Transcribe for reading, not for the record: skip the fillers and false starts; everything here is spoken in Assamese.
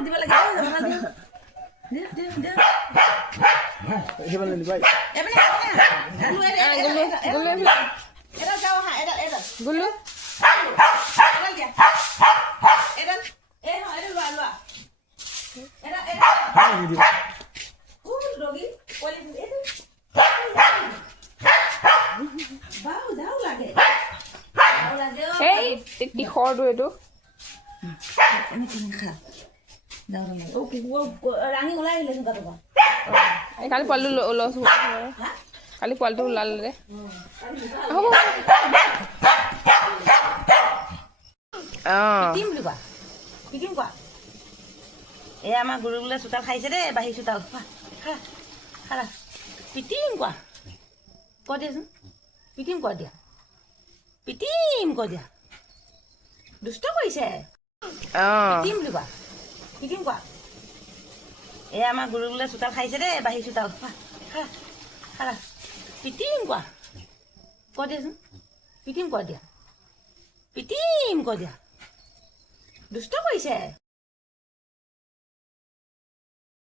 দিব লাগে গুলু এই টিখৰটো এইটো ৰাঙি ওলাই আহিলে চোকা কালি পোৱালিটো ওলাইছো কালি পোৱালিটো ওলালে দে হ'ব পিটিম বুলি কোৱা পিটিম কোৱা এই আমাৰ গৰু বোলে চোতাল খাইছে দেই বাঢ়ি চোতাল খাৰা পিটিম কোৱা কৈ দিয়াচোন পিটিম কৈ দিয়া পিটিম কৈ দিয়া দুষ্ট কৰিছে পিটিম বুলি কোৱা পিটিম কোৱা এই আমাৰ গৰু বোলে চোতাল খাইছে দেই বাঢ়ি চোতাল খাৰা পিটিম কোৱা কৈ দিয়াচোন পিটিম কৈ দিয়া পিটিম কৈ দিয়া দুষ্ট কৰিছে